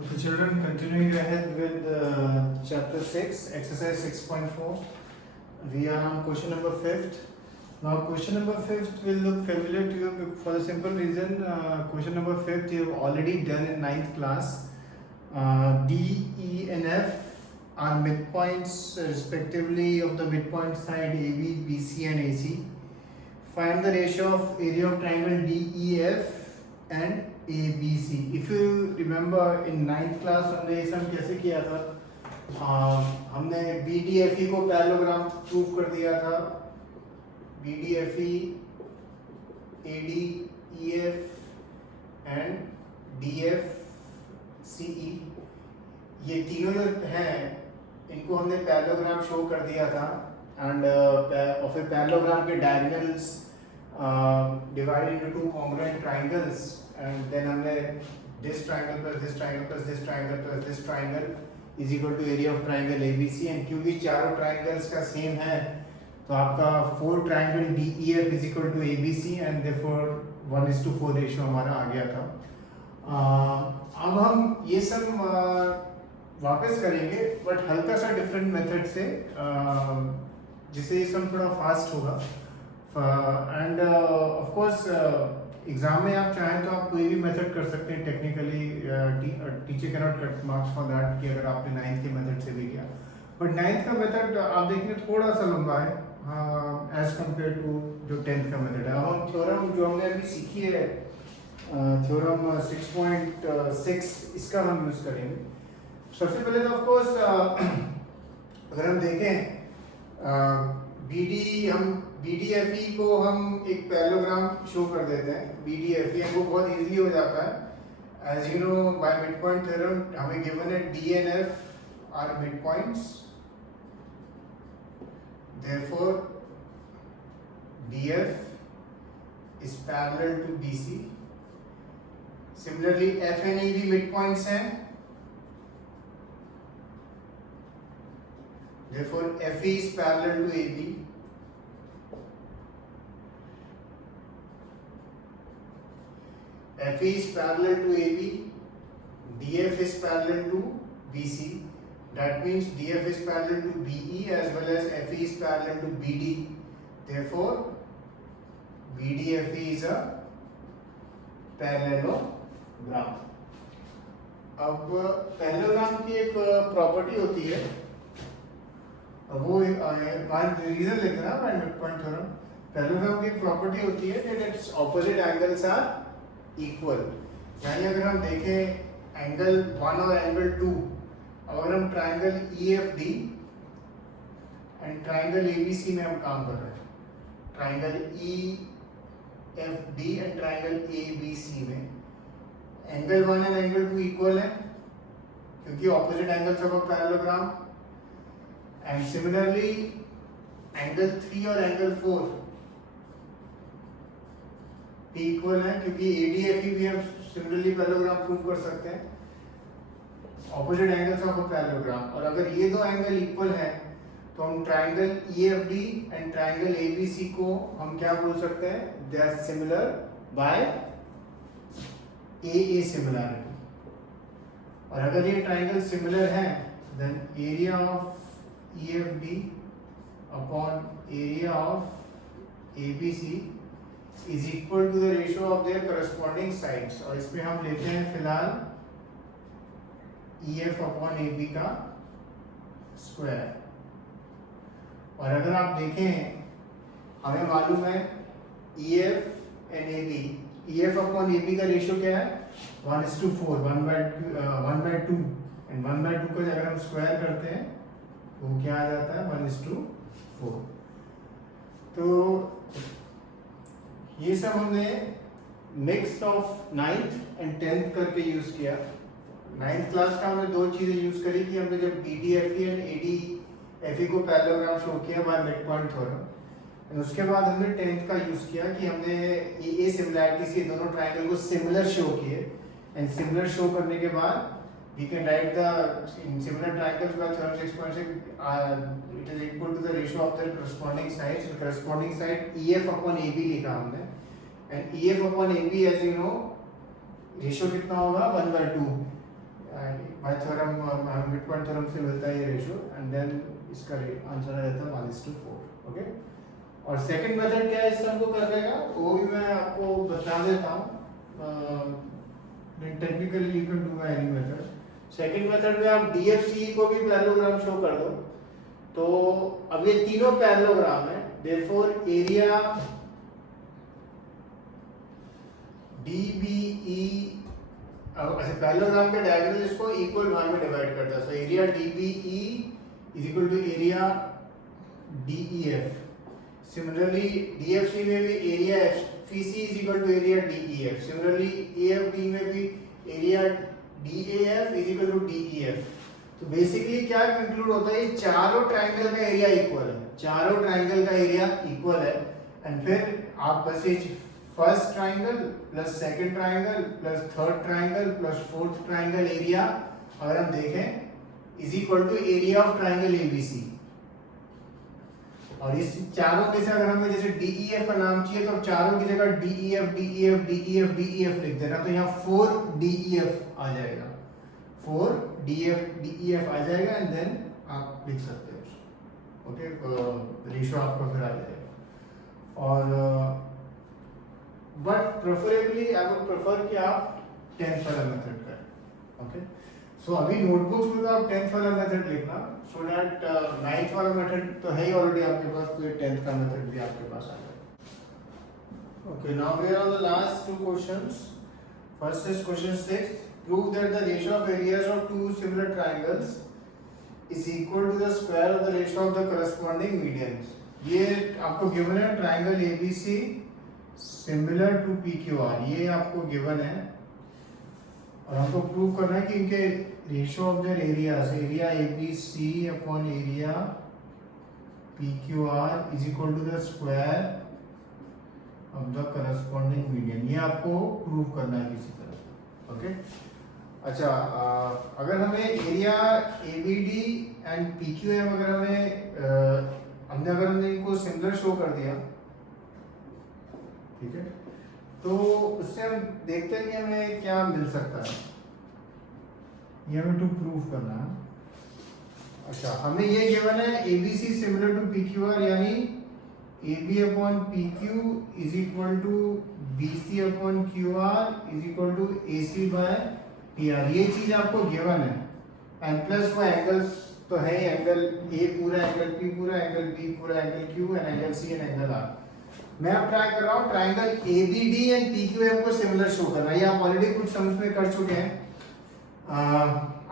Okay, children, continuing ahead with chapter 6, exercise 6.4. We are on question number 5th. Now, question number 5th will look familiar to you for the simple reason question number 5th you have already done in 9th class. D, E, and F are midpoints respectively of the midpoint side AB, BC, and AC. Find the ratio of area of triangle DEF and ABC. If you remember in 9th class हमने ये सब कैसे किया था? हमने BDFE को parallelogram prove कर दिया था. BDFE, AD, EF and DF, CE ये तीनों जो हैं इनको हमने पैरेललोग्राम शो कर दिया था and और फिर पैरेललोग्राम के diagonals divided into two congruent triangles and then हमने this triangle plus this triangle plus this triangle plus this triangle is equal to area of triangle ABC and क्योंकि चारों triangles का same है तो आपका 4 triangle DEF is equal to ABC and therefore 1:4 ratio हमारा आ गया था. अब हम ये सब वापस करेंगे बट हल्का सा डिफरेंट मेथड से जिससे ये सब थोड़ा फास्ट होगा एंड ऑफ कोर्स एग्जाम में आप चाहें तो आप कोई भी मेथड कर सकते हैं technically. Teacher can not cut marks for that कि अगर आपने 9th के मेथड से भी किया बट 9th का मेथड आप देखेंगे थोड़ा सा लंबा है एज कंपेयर टू जो 10th का मेथड है. अब हम थ्योरम जो हमने अभी सीखी है थ्योरम 6.6 इसका हम यूज करेंगे. सबसे पहले तो ऑफ कोर्स अगर हम देखें BDFE को हम एक पैरेललोग्राम शो कर देते हैं BDFE वो बहुत इजीली हो जाता है. As you know by midpoint theorem हमें गिवन है D and F are midpoints therefore DF is parallel to BC. Similarly F and E भी midpoints हैं therefore FE is parallel to AB. FE is parallel to AB, DF is parallel to BC. That means DF is parallel to BE as well as FE is parallel to BD. Therefore, BDFE is a parallelogram. अब parallelogram की एक property होती है वो reason लेते हैं ना midpoint theorem. Parallelogram की प्रॉपर्टी होती है that its opposite angles are equal. यानी अगर हम देखें एंगल 1 और एंगल 2 अगर हम triangle EFD and triangle ABC में हम काम कर रहे हैं triangle EFD and triangle ABC में एंगल 1 एंड एंगल 2 इक्वल है क्योंकि opposite angles of a parallelogram. And similarly angle 3 और एंगल 4 भी इक्वल है क्योंकि ADFE भी हम सिमिलरली पैरेललोग्राम प्रूव कर सकते हैं opposite angles of a parallelogram. और अगर ये दो एंगल इक्वल हैं तो हम triangle EFD and triangle ABC को हम क्या बोल सकते हैं they are similar by AA similarity. और अगर ये ट्राइंगल सिमिलर हैं then area of EFD upon area of ABC is equal to the ratio of their corresponding sides. और इसमें हम लेते हैं फिलहाल EF अपॉन AB का स्क्वायर. और अगर आप देखें हमें मालूम है EF and AB EF upon AB का रेशियो क्या है 1:4 1/2 एंड 1/2 को अगर हम स्क्वायर करते हैं तो क्या आ जाता है 1:4. तो ये सब हमने mix of 9th and 10th करके यूज किया. 9th क्लास का हमने दो चीजें यूज करी कि हमने जब BDFE एंड ADFE को पैरेललोग्राम शो किया बाय मिडपॉइंट थ्योरम एंड उसके बाद हमने 10th का यूज किया कि हमने AA सिमिलरिटी से दोनों ट्राइंगल को सिमिलर शो किए एंड सिमिलर शो करने के बाद we can write the in similar triangles by theorem 6.6 it is equal to the ratio of their corresponding sides. The corresponding side EF upon AB लिखा हमने and EF upon AB as you know ratio कितना होगा 1/2 point theorem से मिलता है ये ratio, and then इसका answer आ जाता है 1:4. ओके, और सेकंड मेथड क्या है इस सम को करने का, वो भी मैं आपको बता देता हूँ. Technically you can do by any method. Second method में आप DFCE को भी पैरेललोग्राम शो कर दो. तो अब ये तीनों पैरेललोग्राम है, देयरफॉर एरिया DBE, ऐसे पैरेललोग्राम के डायगोनल इसको इक्वल भाग में डिवाइड करता है. So area DBE is equal to area DEF. Similarly DFC में भी area FCC is equal to area DEF. Similarly AFD में भी area DAF is equal to DEF. तो बेसिकली क्या कंक्लूड होता है, चारों ट्रायंगल का एरिया इक्वल है, चारों ट्रायंगल का एरिया इक्वल है. एंड फिर आप बस ये first triangle plus second triangle plus third triangle plus fourth triangle area अगर हम देखें is equal to area of triangle ABC. और इस चारों में से अगर हमें जैसे DEF का नाम चाहिए तो चारों की जगह DEF DEF DEF DEF लिख देना. तो यहाँ 4DEF आ जाएगा, 4DEF DEF आ जाएगा, एंड देन आप लिख सकते हो. ओके, रेशियो आपका फिर आ जाएगा. और but preferably I would prefer कि आप 10th वाला मेथड करें. ओके, सो अभी नोटबुक्स में तो आप 10th वाला मेथड लिखना, सो दैट 9th वाला मेथड तो है ही ऑलरेडी आपके पास, तो ये 10th का मेथड भी आपके पास आ जाएगा. Okay, now we are on the last two questions. First is question 6. Prove that the ratio of areas of two similar triangles is equal to the square of the ratio of the corresponding medians. ये आपको given है triangle ABC similar to PQR, ये आपको given है. और हमको prove करना है कि इनके ratio of their areas, area ABC upon area PQR is equal to the square of the corresponding median. ये आपको प्रूव करना है किसी तरह. ओके, अच्छा, अगर हमें एरिया ABD एंड PQM अगर हमने इनको सिमिलर शो कर दिया, ठीक है, तो उससे हम देखते हैं कि हमें क्या मिल सकता है. ये हमें टू प्रूव करना है. अच्छा, हमें ये गिवन है ABC सिमिलर टू PQR, यानी AB upon PQ is equal to BC upon QR is equal to AC by PR. ये चीज आपको गिवन है. एंड प्लस वो एंगल्स तो है, एंगल A पूरा, एंगल P पूरा, एंगल B पूरा, angle Q and angle C and angle R. मैं अब ट्राई कर रहा हूँ ट्रायंगल ABD एंड PQM को सिमिलर शो करना. ये आप ऑलरेडी कुछ सम्स में कर चुके हैं.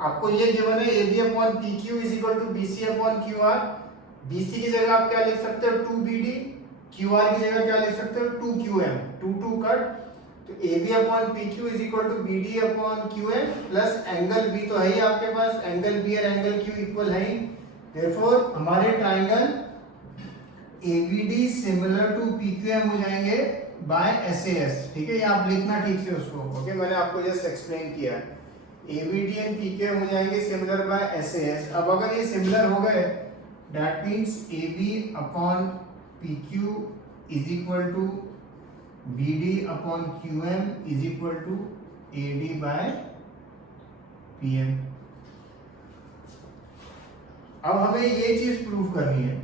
आपको ये गिवन है AB upon PQ is equal to BC upon QR. BC की जगह आप क्या लिख सकते हो, 2BD. QR की जगह क्या लिख सकते हो, 2QM. 2 कट, तो AB upon PQ is equal to BD upon QM plus angle B तो है ही आपके पास, एंगल B और एंगल Q इक्वल है ही. देयरफॉर हमारे triangle ABD similar to PQM हो जाएंगे बाय SAS. ठीक है, ये आप लिखना ठीक से उसको. ओके, मैंने आपको जस्ट एक्सप्लेन किया है. ABD एंड PQM हो जाएंगे सिमिलर बाय SAS. अब अगर ये सिमिलर हो गए, that means AB upon PQ is equal to BD upon QM is equal to AD by PM. अब हमें ये चीज प्रूव करनी है.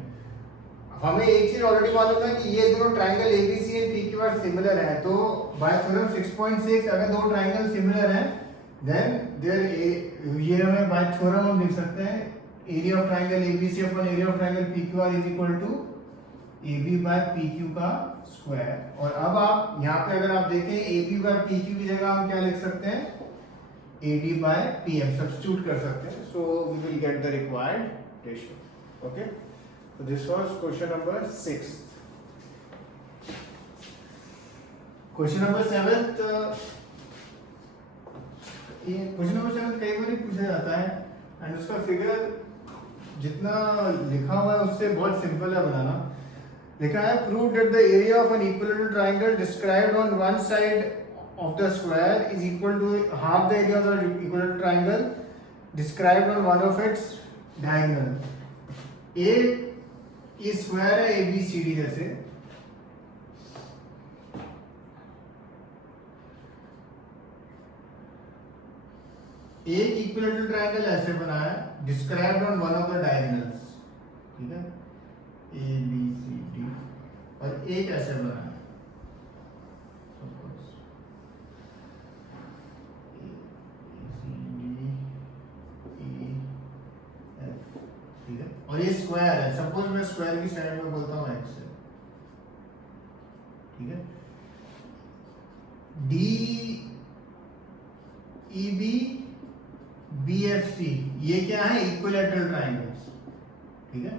हमें एक चीज ऑलरेडी मालूम है कि ये दोनों triangle ABC and PQR similar हैं. तो बाय थ्योरम 6.6 अगर दो ट्रायंगल सिमिलर हैं, देन देयर ये हमें बाय थ्योरम हम लिख सकते हैं area of triangle ABC upon area of triangle PQR is equal to AB by PQ का स्क्वायर. और अब आप यहाँ पे अगर आप देखें AB बाय PQ की जगह हम क्या लिख सकते हैं, AD बाय PM सब्स्टिट्यूट कर सकते हैं. So we will get the required ratio. Okay, so this was question number 6. question number 7, ये question number 7 कई बार पूछा जाता है एंड उसका फिगर जितना लिखा हुआ है उससे बहुत सिंपल है बनाना. लिखा है prove that the area of an equilateral triangle described on one side of the square is equal to half the area of the equilateral triangle described on one of its diagonal. ये square है ABCD जैसे, एक equilateral triangle ऐसे बना है, described on one of the diagonals, ठीक है, ए B C D, और एक ऐसे बना है, सपोज ए सी डी ई एफ, ठीक है, और ये स्क्वायर है, सपोज मैं स्क्वायर की साइड में बोलता हूँ एक्स है, ठीक है, D E B B F C, ये क्या है, इक्विलेटरल ट्राइंगल्स, ठीक है,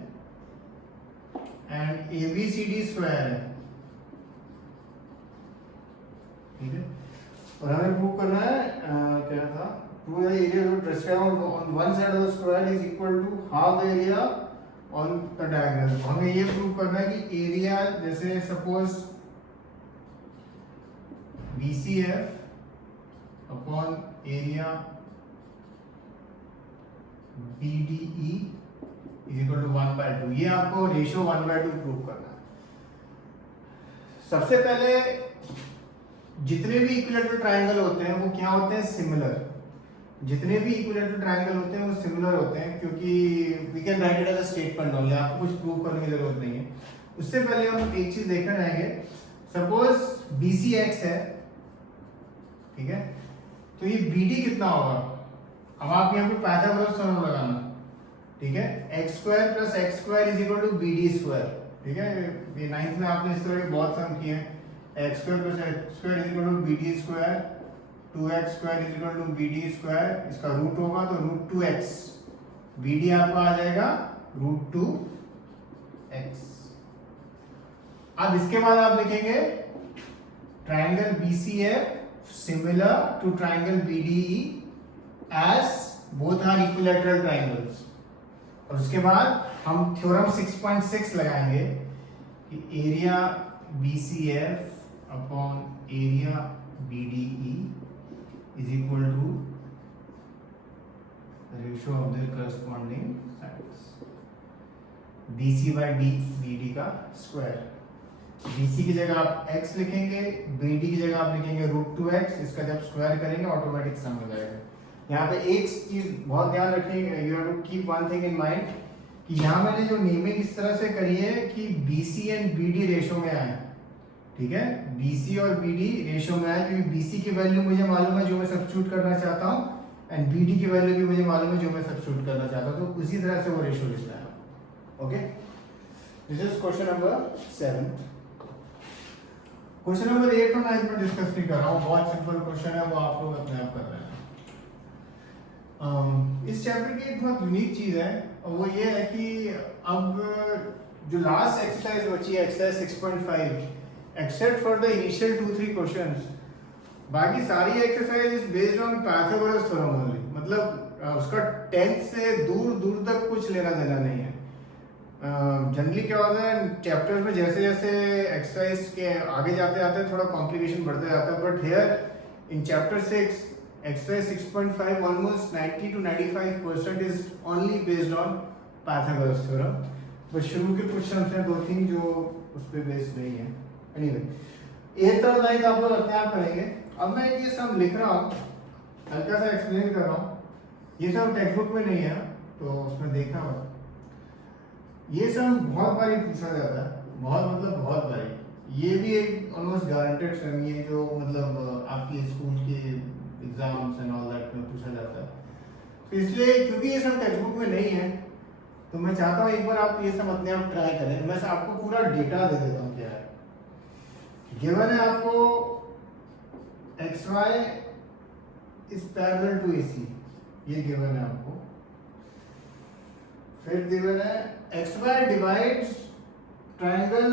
and A B C D square है, ठीक है, और हमें प्रूव करना है क्या था, prove the area of triangle on one side of the square is equal to half the area on the diagonal. हमें ये प्रूव करना है कि एरिया, जैसे suppose BCF upon area BDE is equal to 1/2, ये आपको रेशियो 1/2 प्रूव करना है। सबसे पहले जितने भी इक्विलेटरल ट्रायंगल होते हैं वो क्या होते हैं, सिमिलर। जितने भी इक्विलेटरल ट्रायंगल होते हैं वो सिमिलर होते हैं, क्योंकि we can write it as a statement only, आपको कुछ प्रूव करने की जरूरत नहीं है। उससे पहले हम एक चीज देखना चाहेंगे, सपोज BCX है, ठीक है, तो ये BD कितना होगा। अब आप यहाँ पे पाइथागोरस थ्योरम लगाना, ठीक है, x square plus x square is equal to BD square, ठीक है, ये 9th में आपने इस तरह के बहुत सम किए हैं, x square plus x square is equal to BD square, 2x square is equal to BD square, इसका रूट होगा तो रूट 2x, BD आपका आ जाएगा रूट 2x। अब इसके बाद आप लिखेंगे triangle BCF similar to triangle BDE as both are equilateral triangles, और उसके बाद हम थ्योरम 6.6 लगाएंगे कि area BCF upon area BDE is equal to ratio of their corresponding sides, BC by BD का स्क्वायर। BC की जगह आप x लिखेंगे, BD की जगह आप लिखेंगे रूट 2x, इसका जब स्क्वायर करेंगे ऑटोमेटिक सम हो जाएगा। यहाँ पे एक चीज बहुत ध्यान रखिए, you have to keep one thing in mind, कि यहाँ मैंने जो नेमिंग इस तरह से करी है कि BC एंड BD रेशो में आए, ठीक है, BC और BD रेशो में आए, क्योंकि BC की वैल्यू मुझे मालूम है जो मैं सब्स्टिट्यूट करना चाहता हूँ, एंड BD की वैल्यू भी मुझे मालूम है जो मैं सब्स्टिट्यूट करना चाहता हूँ, तो उसी तरह से वो रेशो लिखना है। Okay, this is question number 7। Question number 8 मैं इसमें डिस्कस नहीं कर रहा हूँ, बहुत सिंपल क्वेश्चन है, वो आप लोग अपने आप कर रहे हैं। इस चैप्टर की एक बहुत यूनिक चीज है, और वो ये है कि अब जो लास्ट एक्सरसाइज बची है, exercise 6.5, except for the initial 2-3 questions, बाकी सारी exercise is based on Pythagoras theorem only, मतलब उसका 10th से दूर दूर तक कुछ लेना देना नहीं है। जनरली क्या होता है चैप्टर्स में, जैसे जैसे एक्सरसाइज के आगे जाते जाते थोड़ा कॉम्प्लिकेशन बढ़ते जाता है, but here in chapter 6 exercise 6.5 almost 90 to 95% is only based on Pythagoras theorem, but शुरू के क्वेश्चंस हैं 2-3 जो उस पे बेस्ड नहीं है। एनीवे 8th और 9th आप लोग अपने आप करेंगे। अब मैं ये सब लिख रहा हूँ, हल्का सा एक्सप्लेन कर रहा हूँ, ये सब टेक्स्ट बुक में नहीं है तो उसमें देखना होगा। ये सब बहुत बारी पूछा जाता है, बहुत मतलब बहुत बारी, ये भी एक ऑलमोस्ट गारंटेड सम, ये जो मतलब आपके स्कूल के एग्जाम्स एंड ऑल दैट में पूछा जाता है, तो इसलिए क्योंकि ये सब टेक्स्ट बुक में नहीं है तो मैं चाहता हूँ एक बार आप ये सब अपने आप ट्राई करें। मैं आपको पूरा डेटा दे देता हूँ क्या है। गिवन है आपको XY is parallel to AC, ये गिवन है आपको। फिर गिवन है XY divides triangle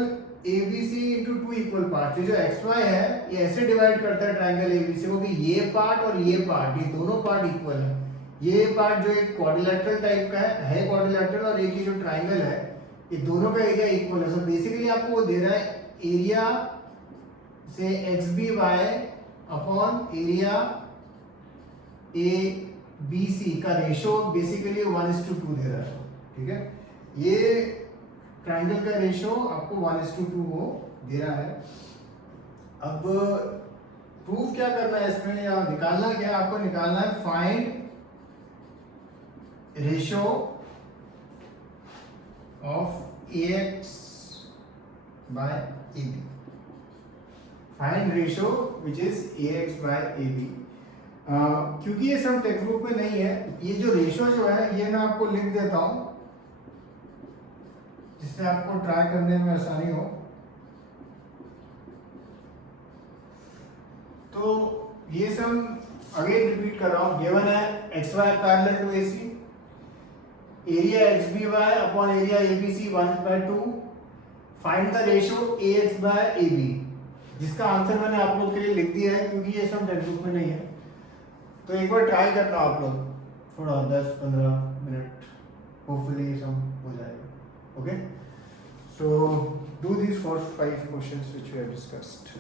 ABC into 2 equal part. जो XY है ये ऐसे डिवाइड करता है ट्रायंगल ABC को कि ये पार्ट और ये पार्ट, ये दोनों पार्ट इक्वल है। ये पार्ट जो एक क्वाड्रिलेटरल टाइप का है क्वाड्रिलेटरल, और एक ही जो ट्रायंगल है ये दोनों का एरिया इक्वल है। सो बेसिकली आपको वो दे रहा है एरिया से XBY अपॉन एरिया ABC का रेशो बेसिकली 1:2 दे रहा है, ठीक है। ये ट्रायंगल का रेशो आपको 1:2 वो दे रहा है। अब प्रूफ क्या करना है इसमें, या निकालना क्या है, आपको निकालना है find ratio of AX by AB. Find ratio which is AX by AB. क्योंकि ये सब टेक्स्ट बुक में नहीं है, ये जो रेशियो जो है ये मैं आपको लिख देता हूं जिससे आपको ट्राई करने में आसानी हो। तो ये सब अगेन रिपीट कर रहा हूं। गिवन है XY parallel to AC, area XBY upon area ABC 1/2, find the ratio AX by AB, जिसका आंसर मैंने आप लोग के लिए लिख दिया है क्योंकि ये सब टेक्स्ट बुक में नहीं है। तो एक बार ट्राई करना आप लोग, थोड़ा 10-15 मिनट, होपफुली ये सब हो जाएगा। Okay, so do these 4-5 questions which we have discussed.